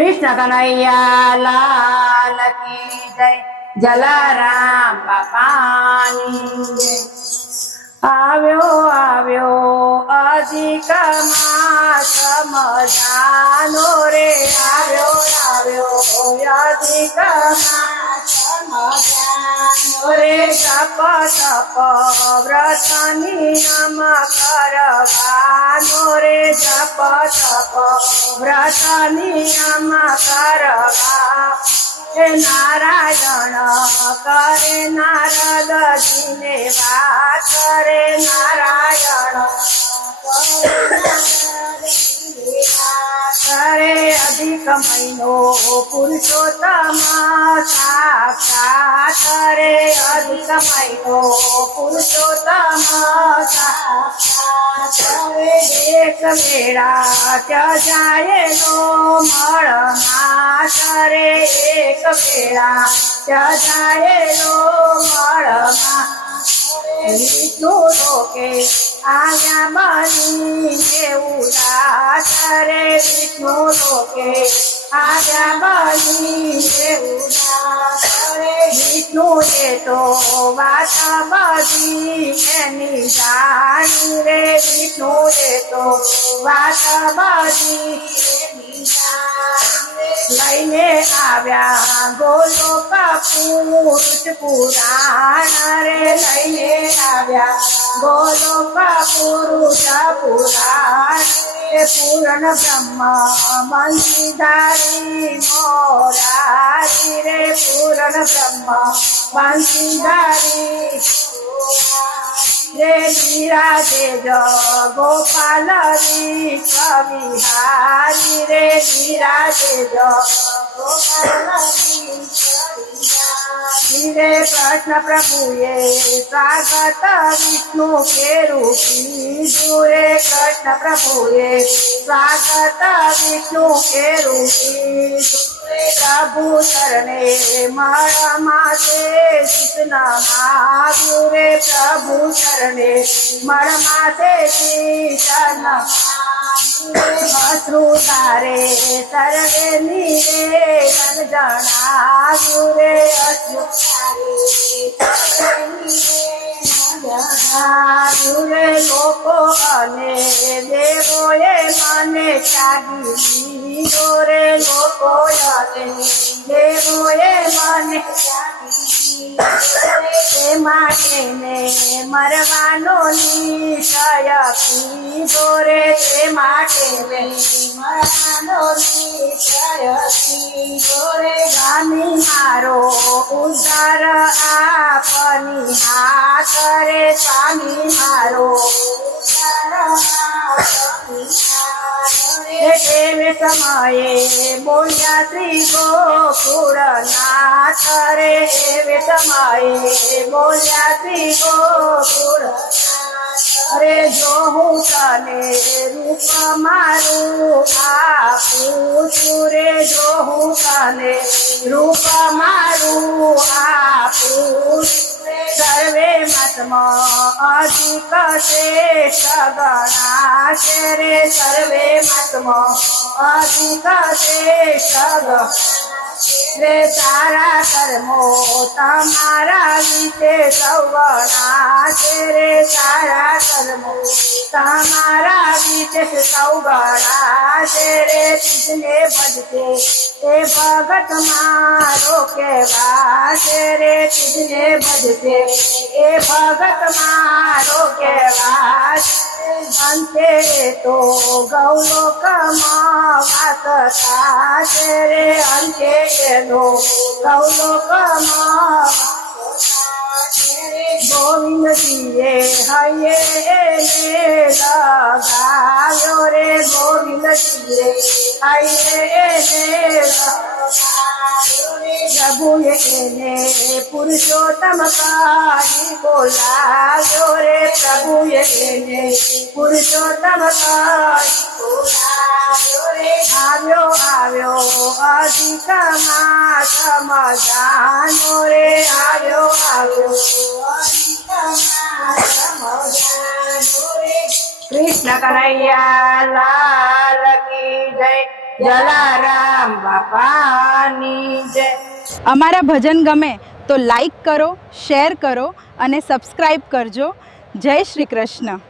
कृष्ण कन्हैया लाल की जय। जलाराम बापानी जय। આવ્યો આવ્યો અધિક માસ મજાનો રે આવ્યો આવ્યો અધિક માસ મજાનો રે તપ તપ વ્રત નિયમ કરવાનો રે તપ તપ વ્રત નિયમ કરવા नारायण करे नारदजी ने बात करे नारायण करे अधिक महीनो पुरुषोत्तम साक्षात रे अधिक महीनो पुरुषोत्तम साक्षात रे एक बेड़ा जाए नो मळ मास रे एक बेड़ा जाए नो मळ विष्णु लोके आज्ञा बनीने उदास रे विष्णु लोके आज्ञा बनीने उदास रे विष्णु ये तो बात बधी एनी जानी रे विष्णु ये तो बात बधी एनी जानी लईने आव्या गोलोक पुरुष पुराण रे लईने आव्या गोलोक पुरुष पुराण रे पूर्ण ब्रह्म बंशीधारी मोरारी रे पूर्ण ब्रह्म बंशीधारी रे विराजे गोपाल विश्वविहारी रे विराजे गोपाल रे कृष्ण प्रभुए स्वागत विष्णु के रूपी जुए कृष्ण प्रभुए स्वागत विष्णु के रूपी प्रभु शरणे मण मासे कृष्ण महावीरे प्रभु शरणे मण मासे कृष्ण अश्रु तारे सर्वे नीरे जनाव्युरे अश्रु तारे लोको अने देवोए मने त्यागी दीधो रे लोको अने देवोए मने તે માટે ને મરવાનો નિશ્ચય કીધો રે તે માટે ને મરવાનો નિશ્ચય કીધો રે સ્વામી મારો ઉદ્ધાર આપની હાથ રે સ્વામી મારો ઉદ્ધાર આપની તે સમયે બોલ્યા શ્રી ગોકુળનાથ રે એ સમયે બોલ્યા શ્રી ગોકુળ અરે જો હું તને રૂપ મારું આપું છું રે જો હું તને રૂપ મારું આપું સર્વે મતમ અધિક શ્રેષ્ઠ ગણાશે રે સર્વે મતમ અધિક શ્રેષ્ઠ રે તારા કર્મો તમારા વિશે સૌ ગણાશે રે તારા કર્મો તમારા વિશે સૌ ગણાશે રે તુજને ભજતે એ ભગત મારો કહેવાશે રે તુજને ભજતે એ ભગત મારો કહેવાશે અંતે તો ગૌલોકમાં વાત થશે રે અંતે તો ગૌલોકમાં ગોવિંદજીએ હૈયે લગાવ્યો રે ગોવિંદજીએ હૈયે પ્રભુએ એને પુરુષોત્તમ કહી બોલાવ્યો રે પ્રભુએ એને પુરુષોત્તમ કહી બોલાવ્યો રે આવ્યો આવ્યો અધિક માસ મજાનો રે આવ્યો આવ્યો અધિક માસ મજાનો રે कृष्ण कन्हैया लाल की जय। જલારામ બાપાની જય. અમારા ભજન ગમે તો લાઈક કરો, શેર કરો અને સબસ્ક્રાઈબ કરજો. જય શ્રી કૃષ્ણ.